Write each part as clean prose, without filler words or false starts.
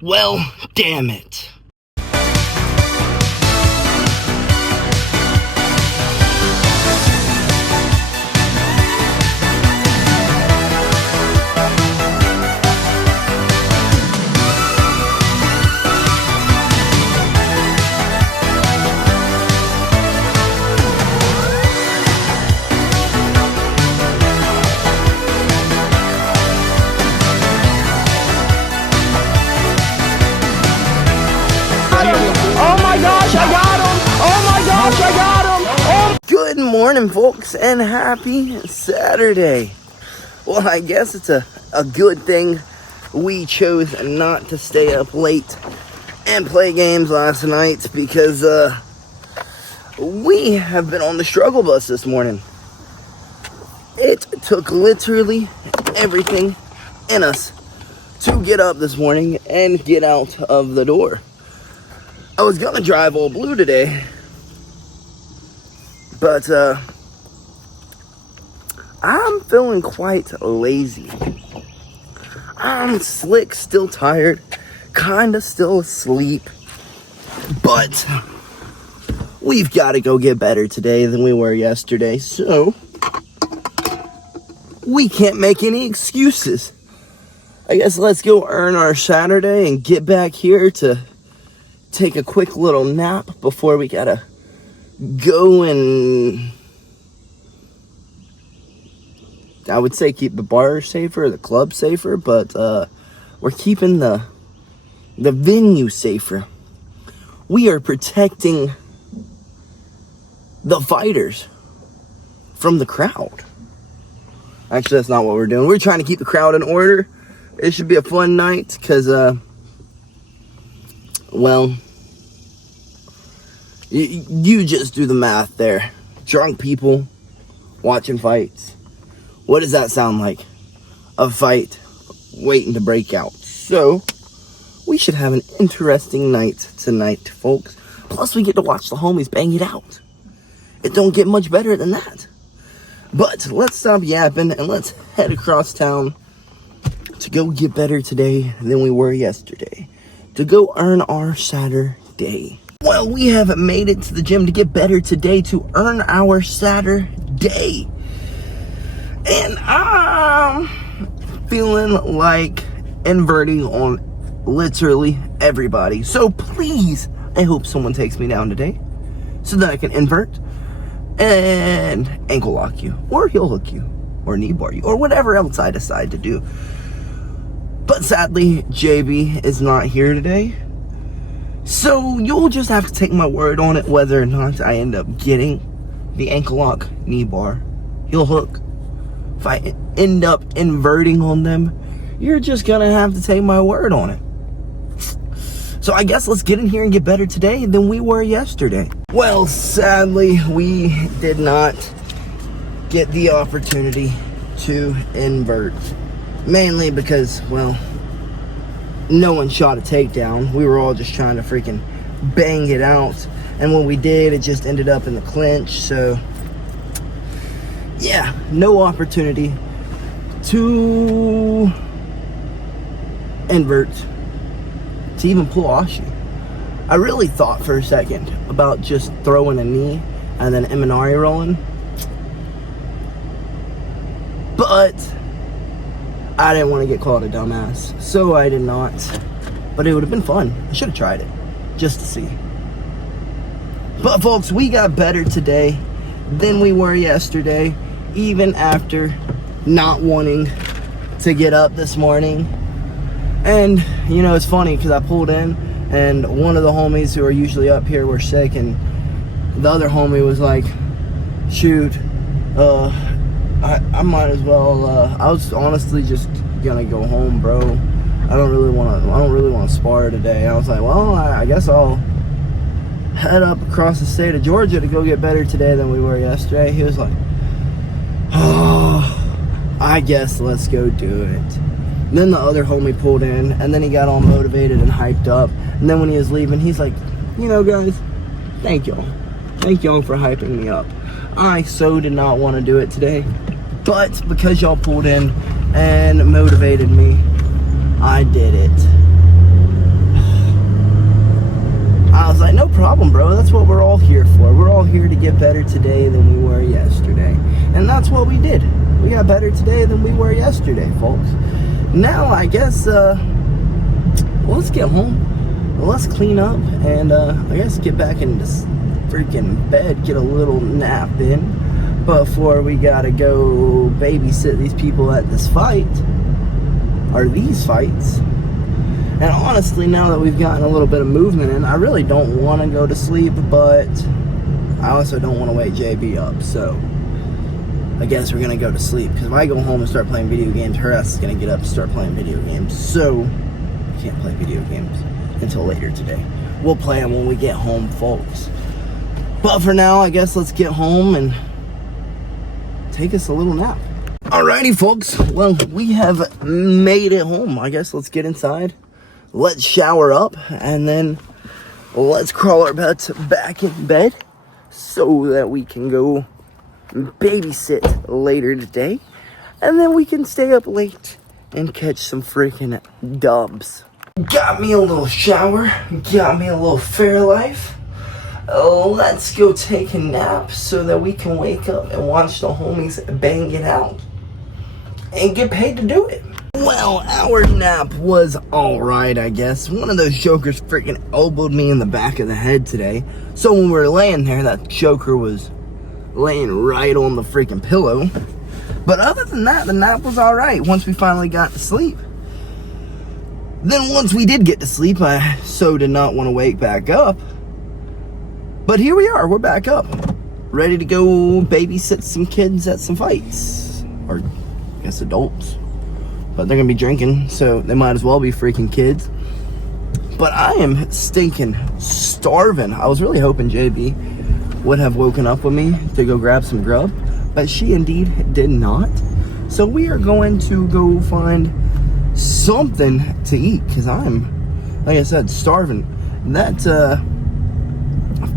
Well, damn it. Good morning, folks, and happy Saturday. Well, I guess it's a good thing we chose not to stay up late and play games last night, because we have been on the struggle bus this morning. It took literally everything in us to get up this morning and get out of the door. I was gonna drive all blue today, but I'm feeling quite lazy. I'm slick, still tired, kinda still asleep, but we've got to go get better today than we were yesterday, so we can't make any excuses. I guess let's go earn our Saturday and get back here to take a quick little nap before we gotta go and, I would say, keep the bar safer, the club safer, but we're keeping the venue safer. We are protecting the fighters from the crowd. Actually, that's not what we're doing. We're trying to keep the crowd in order. It should be a fun night, because, well, you just do the math there. Drunk people watching fights. What does that sound like? A fight waiting to break out. So, we should have an interesting night tonight, folks. Plus, we get to watch the homies bang it out. It don't get much better than that. But let's stop yapping and let's head across town to go get better today than we were yesterday. To go earn our Saturday. Well, we have made it to the gym to get better today to earn our Saturday. And I'm feeling like inverting on literally everybody. So please, I hope someone takes me down today so that I can invert and ankle lock you, or heel hook you, or knee bar you, or whatever else I decide to do. But sadly, JB is not here today. So you'll just have to take my word on it whether or not I end up getting the ankle lock, knee bar, heel hook. If I end up inverting on them, you're just gonna have to take my word on it. So I guess let's get in here and get better today than we were yesterday. Well, sadly, we did not get the opportunity to invert. Mainly because, well, no one shot a takedown. We were all just trying to freaking bang it out. And when we did, it just ended up in the clinch. So, yeah, no opportunity to invert, to even pull Ashi. I really thought for a second about just throwing a knee and then Imanari rolling. But I didn't want to get called a dumbass, so I did not. But it would have been fun. I should have tried it, just to see. But folks, we got better today than we were yesterday, even after not wanting to get up this morning. And, you know, it's funny, because I pulled in, and one of the homies who are usually up here were sick, and the other homie was like, shoot, I might as well, I was honestly just gonna go home, bro. I don't really want to spar today. I was like, well, I guess I'll head up across the state of Georgia to go get better today than we were yesterday. He was like, oh, I guess let's go do it. And then the other homie pulled in, and then he got all motivated and hyped up. And then when he was leaving, he's like, you know, guys, thank y'all. Thank y'all for hyping me up. I so did not want to do it today, but because y'all pulled in and motivated me, I did it. problem, bro. That's what we're all here for. We're all here to get better today than we were yesterday. And that's what we did. We got better today than we were yesterday, folks. Now, I guess, let's get home. Let's clean up and, I guess get back into freaking bed, get a little nap in before we gotta go babysit these people at this fight, or these fights. And honestly, now that we've gotten a little bit of movement in, I really don't want to go to sleep, but I also don't want to wake JB up, so I guess we're gonna go to sleep, because if I go home and start playing video games, her ass is gonna get up and start playing video games, so I can't play video games until later today. We'll play them when we get home, folks. But for now, I guess let's get home and take us a little nap. Alrighty, folks. Well, we have made it home. I guess let's get inside. Let's shower up, and then let's crawl our butts back in bed so that we can go babysit later today. And then we can stay up late and catch some freaking dubs. Got me a little shower. Got me a little Fairlife. Let's go take a nap so that we can wake up and watch the homies bang it out and get paid to do it. Well, our nap was alright, I guess. One of those jokers freaking elbowed me in the back of the head today. So when we were laying there, that joker was laying right on the freaking pillow. But other than that, the nap was alright once we finally got to sleep. Then once we did get to sleep, I so did not want to wake back up. But here we are, we're back up, ready to go babysit some kids at some fights, or I guess adults, but they're gonna be drinking, so they might as well be freaking kids. But I am stinking starving. I was really hoping JB would have woken up with me to go grab some grub, but she indeed did not. So we are going to go find something to eat, because I'm, like I said, starving. That,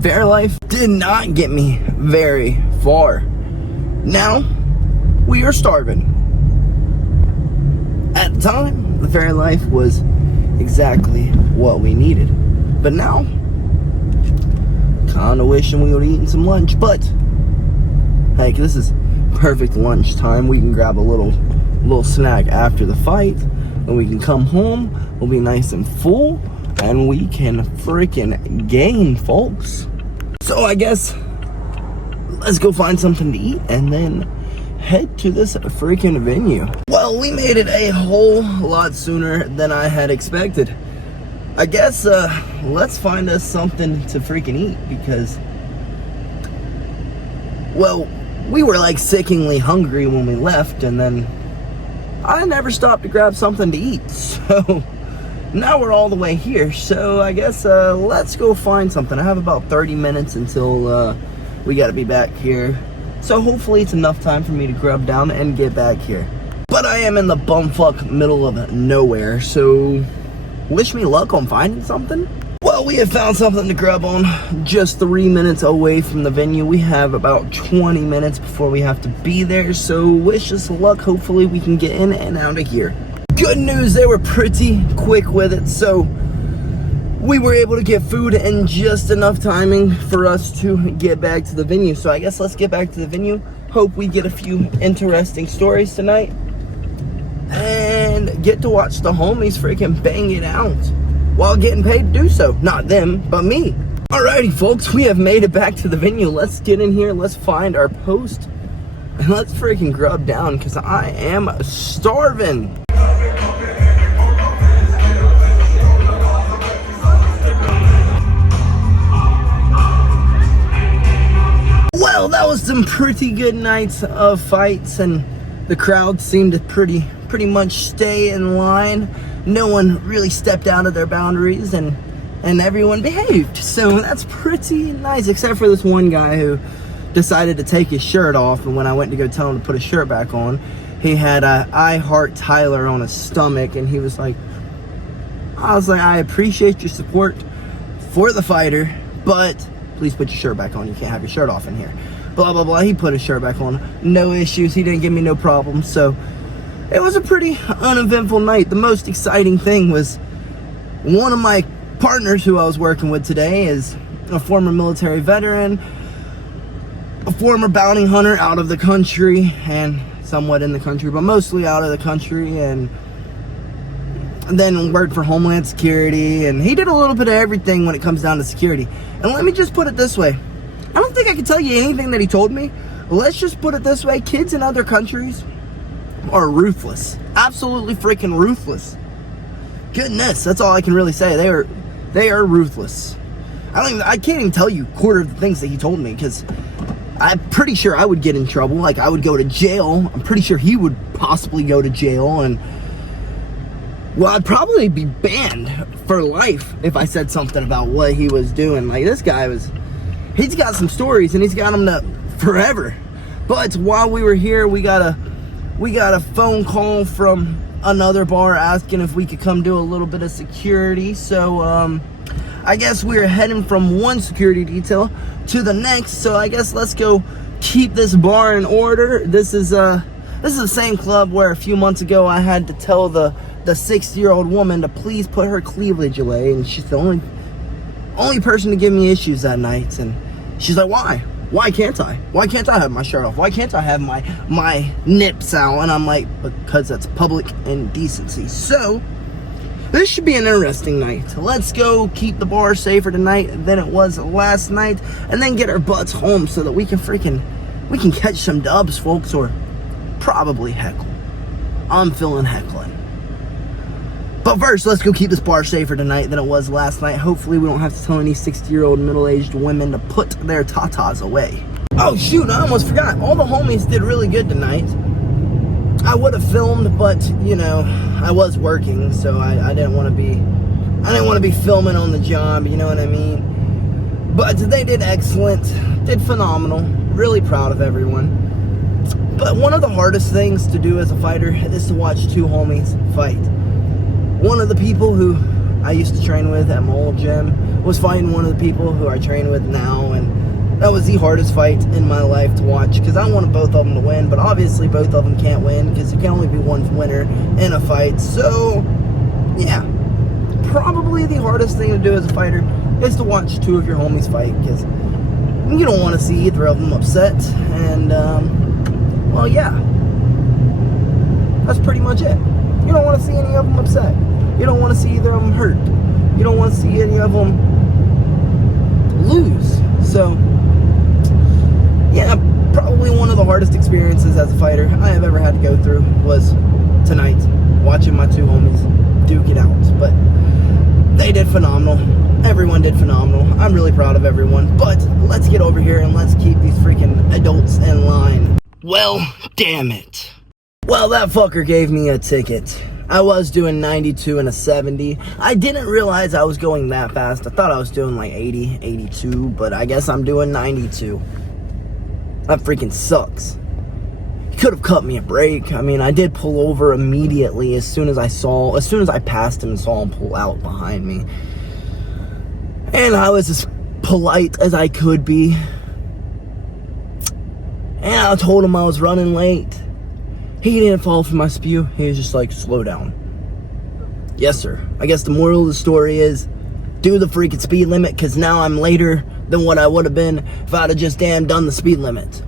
Fairlife did not get me very far. Now, we are starving. At the time, the Fairlife was exactly what we needed. But now, kinda wishing we would have eaten some lunch. But, heck, this is perfect lunch time. We can grab a little snack after the fight. And we can come home, we'll be nice and full, and we can freaking gain, folks. So I guess let's go find something to eat and then head to this freaking venue. Well, we made it a whole lot sooner than I had expected. I guess let's find us something to freaking eat, because, well, we were like sickeningly hungry when we left, and then I never stopped to grab something to eat. So now we're all the way here, so I guess let's go find something. I have about 30 minutes until we gotta be back here, so hopefully it's enough time for me to grub down and get back here. But I am in the bumfuck middle of nowhere, so wish me luck on finding something. Well, we have found something to grub on. Just 3 minutes away from the venue. We have about 20 minutes before we have to be there, so wish us luck. Hopefully we can get in and out of here. Good news, they were pretty quick with it, so we were able to get food in just enough timing for us to get back to the venue. So I guess let's get back to the venue. Hope we get a few interesting stories tonight and get to watch the homies freaking bang it out while getting paid to do so. Not them, but me. Alrighty, folks, we have made it back to the venue. Let's get in here, let's find our post, and let's freaking grub down, because I am starving. Well, that was some pretty good nights of fights, and the crowd seemed to pretty much stay in line. No one really stepped out of their boundaries, and everyone behaved. So that's pretty nice, except for this one guy who decided to take his shirt off, and when I went to go tell him to put his shirt back on, he had I Heart Tyler on his stomach, and he was like, I was like, I appreciate your support for the fighter, but please put your shirt back on. You can't have your shirt off in here. Blah, blah, blah. He put his shirt back on. No issues. He didn't give me no problems. So it was a pretty uneventful night. The most exciting thing was one of my partners who I was working with today is a former military veteran, a former bounty hunter out of the country and somewhat in the country, but mostly out of the country, and then worked for Homeland Security, and he did a little bit of everything when it comes down to security. And let me just put it this way. I don't think I can tell you anything that he told me. Let's just put it this way. Kids in other countries are ruthless. Absolutely freaking ruthless. Goodness, that's all I can really say. They are ruthless. I can't even tell you a quarter of the things that he told me, because I'm pretty sure I would get in trouble. Like, I would go to jail. I'm pretty sure he would possibly go to jail, and well, I'd probably be banned for life if I said something about what he was doing. Like, this guy he's got some stories, and he's got them to forever. But while we were here, we got a phone call from another bar asking if we could come do a little bit of security. So I guess we are heading from one security detail to the next. So I guess let's go keep this bar in order. This is the same club where a few months ago I had to tell the 60-year-old woman to please put her cleavage away, and she's the only person to give me issues that night. And she's like, why can't I have my shirt off? Why can't I have my nips out? And I'm like, because that's public indecency. So this should be an interesting night. Let's go keep the bar safer tonight than it was last night, and then get our butts home so that we can catch some dubs, folks, or probably heckle. I'm feeling heckling. But first, let's go keep this bar safer tonight than it was last night. Hopefully, we don't have to tell any 60-year-old middle-aged women to put their tatas away. Oh, shoot, I almost forgot. All the homies did really good tonight. I would have filmed, but, you know, I was working, so I didn't want to be filming on the job, you know what I mean? But they did excellent, did phenomenal. Really proud of everyone. But one of the hardest things to do as a fighter is to watch two homies fight. One of the people who I used to train with at my old gym was fighting one of the people who I train with now, and that was the hardest fight in my life to watch, because I wanted both of them to win, but obviously both of them can't win, because there can only be one winner in a fight. So yeah, probably the hardest thing to do as a fighter is to watch two of your homies fight, because you don't want to see either of them upset. And well, yeah, that's pretty much it. You don't want to see any of them upset. You don't want to see either of them hurt. You don't want to see any of them lose. So yeah, probably one of the hardest experiences as a fighter I have ever had to go through was tonight, watching my two homies duke it out. But they did phenomenal. Everyone did phenomenal. I'm really proud of everyone. But let's get over here and let's keep these freaking adults in line. Well, damn it. Well, that fucker gave me a ticket. I was doing 92 and a 70. I didn't realize I was going that fast. I thought I was doing like 80, 82, but I guess I'm doing 92. That freaking sucks. He could have cut me a break. I mean, I did pull over immediately as soon as I passed him and saw him pull out behind me. And I was as polite as I could be. And I told him I was running late. He didn't fall for my spew. He was just like, slow down. Yes, sir. I guess the moral of the story is, do the freaking speed limit, because now I'm later than what I would have been if I'd have just damn done the speed limit.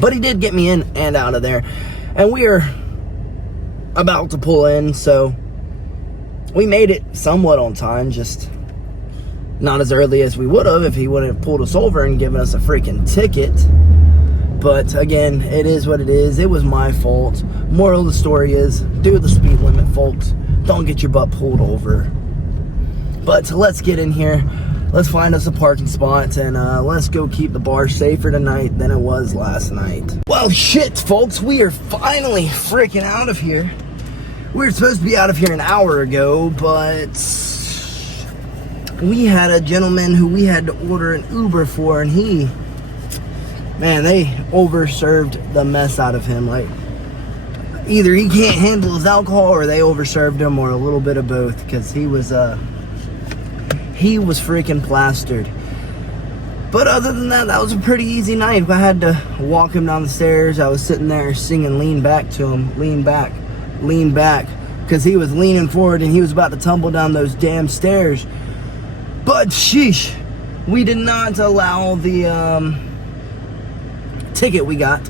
But he did get me in and out of there. And we are about to pull in, so we made it somewhat on time, just not as early as we would have if he wouldn't have pulled us over and given us a freaking ticket. But again, it is what it is. It was my fault. Moral of the story is, do the speed limit, folks. Don't get your butt pulled over. But let's get in here. Let's find us a parking spot, and let's go keep the bar safer tonight than it was last night. Well, shit, folks. We are finally freaking out of here. We were supposed to be out of here an hour ago, but we had a gentleman who we had to order an Uber for, and they overserved the mess out of him. Like, either he can't handle his alcohol, or they overserved him, or a little bit of both, because he was freaking plastered. But other than that, that was a pretty easy night. I had to walk him down the stairs. I was sitting there singing Lean Back to him. Lean back, because he was leaning forward and he was about to tumble down those damn stairs. But sheesh, we did not allow the ticket we got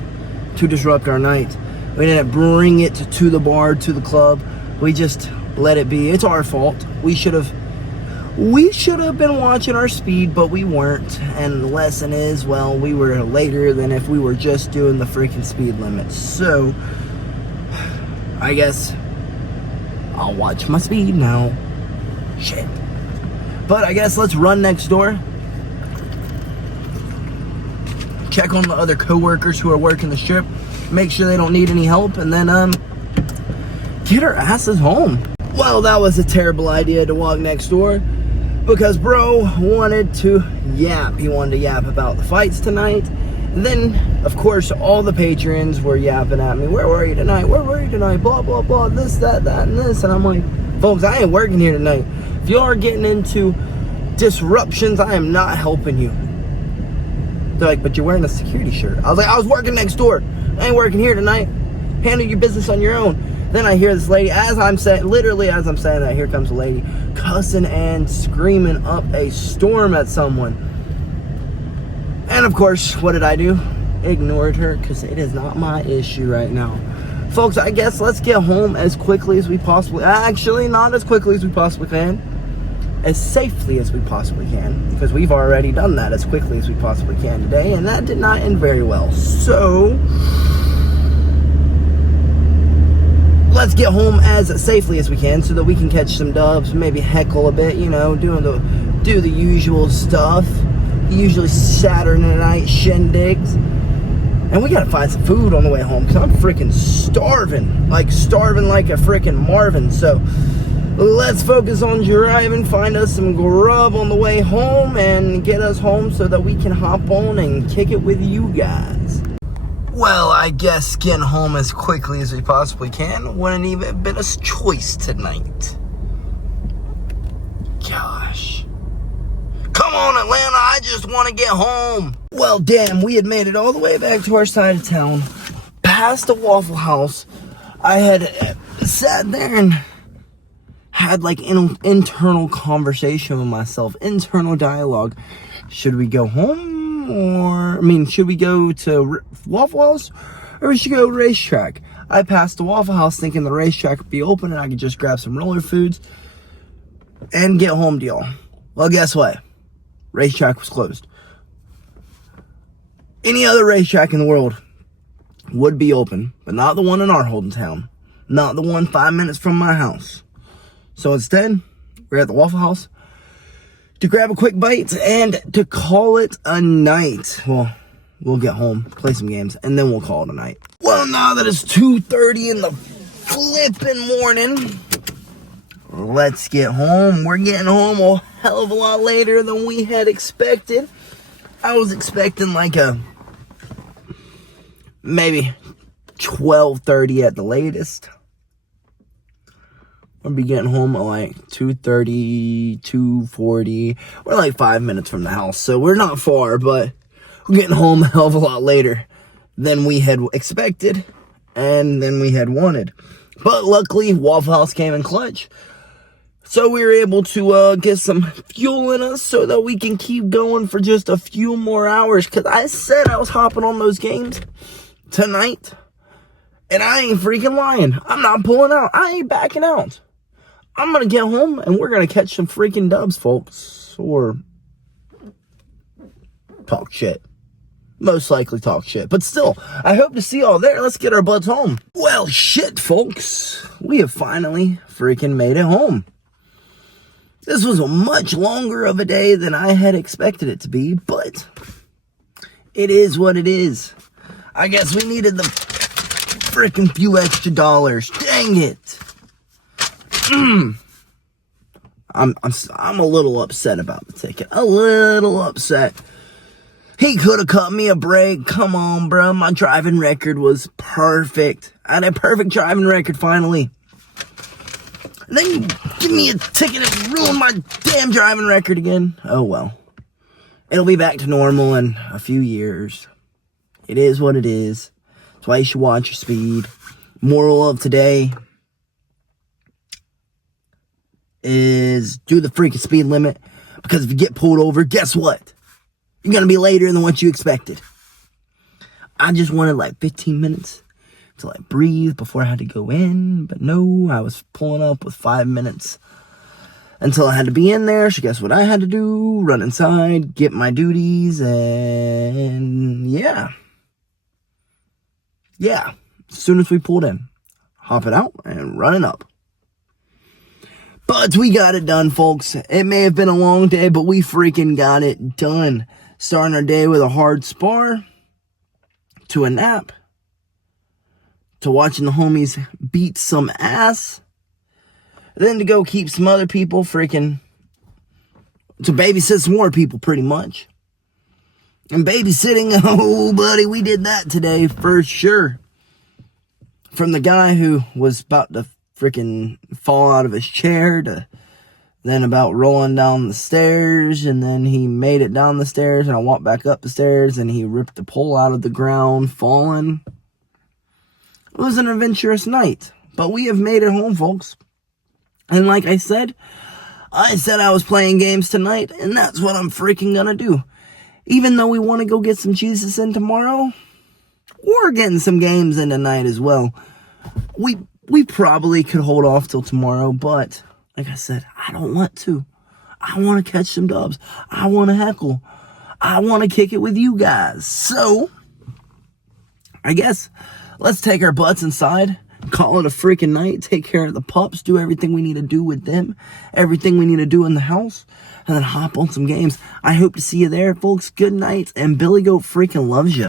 to disrupt our night. We didn't bring it to the bar, to the club. We just let it be. It's our fault. We should have been watching our speed, but we weren't. And the lesson is, well, we were later than if we were just doing the freaking speed limit. So, I guess I'll watch my speed now. Shit. But I guess let's run next door. Check on the other co-workers who are working the strip. Make sure they don't need any help. And then, get our asses home. Well, that was a terrible idea to walk next door. Because bro wanted to yap. He wanted to yap about the fights tonight. And then, of course, all the patrons were yapping at me. Where were you tonight? Where were you tonight? Blah, blah, blah. This, that, and this. And I'm like, folks, I ain't working here tonight. If you are getting into disruptions, I am not helping you. They're like, but you're wearing a security shirt. I was like, I was working next door. I ain't working here tonight. Handle your business on your own. Then I hear this lady, literally as I'm saying that, here comes a lady cussing and screaming up a storm at someone. And of course, what did I do? Ignored her, because it is not my issue right now. Folks, I guess let's get home as quickly as we possibly, actually not as quickly as we possibly can, as safely as we possibly can, because we've already done that as quickly as we possibly can today, and that did not end very well. So let's get home as safely as we can so that we can catch some dubs, maybe heckle a bit, you know, do the usual stuff, the usually Saturday night shindigs. And we gotta find some food on the way home, because I'm freaking starving like a freaking Marvin. So let's focus on driving, find us some grub on the way home, and get us home so that we can hop on and kick it with you guys. Well, I guess getting home as quickly as we possibly can wouldn't even have been a choice tonight. Gosh. Come on, Atlanta, I just want to get home. Well, damn, we had made it all the way back to our side of town, past the Waffle House. I had sat there and had like an internal conversation with myself, internal dialogue. Should we go home? Should we go to Waffle House, or we should go racetrack? I passed the Waffle House thinking the racetrack would be open and I could just grab some roller foods and get home to y'all. Well, guess what? Racetrack was closed. Any other racetrack in the world would be open, but not the one in our holding town. Not the one 5 minutes from my house. So instead, we're at the Waffle House to grab a quick bite and to call it a night. Well, we'll get home, play some games, and then we'll call it a night. Well, now that it's 2:30 in the flipping morning, let's get home. We're getting home a hell of a lot later than we had expected. I was expecting like maybe 12:30 at the latest. We'll be getting home at like 2:30, 2:40. We're like 5 minutes from the house, so we're not far, but we're getting home a hell of a lot later than we had expected and than we had wanted. But luckily, Waffle House came in clutch, so we were able to get some fuel in us so that we can keep going for just a few more hours, because I said I was hopping on those games tonight, and I ain't freaking lying. I'm not pulling out. I ain't backing out. I'm going to get home, and we're going to catch some freaking dubs, folks. Or talk shit. Most likely talk shit. But still, I hope to see y'all there. Let's get our butts home. Well, shit, folks. We have finally freaking made it home. This was a much longer of a day than I had expected it to be, but it is what it is. I guess we needed the freaking few extra dollars. Dang it. I'm a little upset about the ticket. A little upset. He could have cut me a break. Come on, bro. My driving record was perfect. I had a perfect driving record finally. And then you give me a ticket and ruin my damn driving record again. Oh well. It'll be back to normal in a few years. It is what it is. That's why you should watch your speed. Moral of today is do the freaking speed limit, Because if you get pulled over, guess what? You're going to be later than what you expected. I just wanted like 15 minutes to like breathe before I had to go in. But no, I was pulling up with 5 minutes until I had to be in there. So guess what I had to do? Run inside, get my duties, and yeah. Yeah. As soon as we pulled in, hopping out and running up. But we got it done, folks. It may have been a long day, but we freaking got it done. Starting our day with a hard spar, to a nap, to watching the homies beat some ass, then to go keep some other people freaking, to babysit some more people pretty much. And babysitting, oh buddy, we did that today for sure. From the guy who was about to freaking fall out of his chair, to then about rolling down the stairs, and then he made it down the stairs, and I walked back up the stairs, and he ripped the pole out of the ground, falling. It was an adventurous night, but we have made it home, folks. And like I said I was playing games tonight, and that's what I'm freaking gonna do. Even though we want to go get some Jesus in tomorrow, we're getting some games in tonight as well. We probably could hold off till tomorrow, but like I said, I don't want to. I want to catch some dubs. I want to heckle. I want to kick it with you guys. So, I guess let's take our butts inside, call it a freaking night, take care of the pups, do everything we need to do with them, everything we need to do in the house, and then hop on some games. I hope to see you there, folks. Good night, and BillyGoat freaking loves you.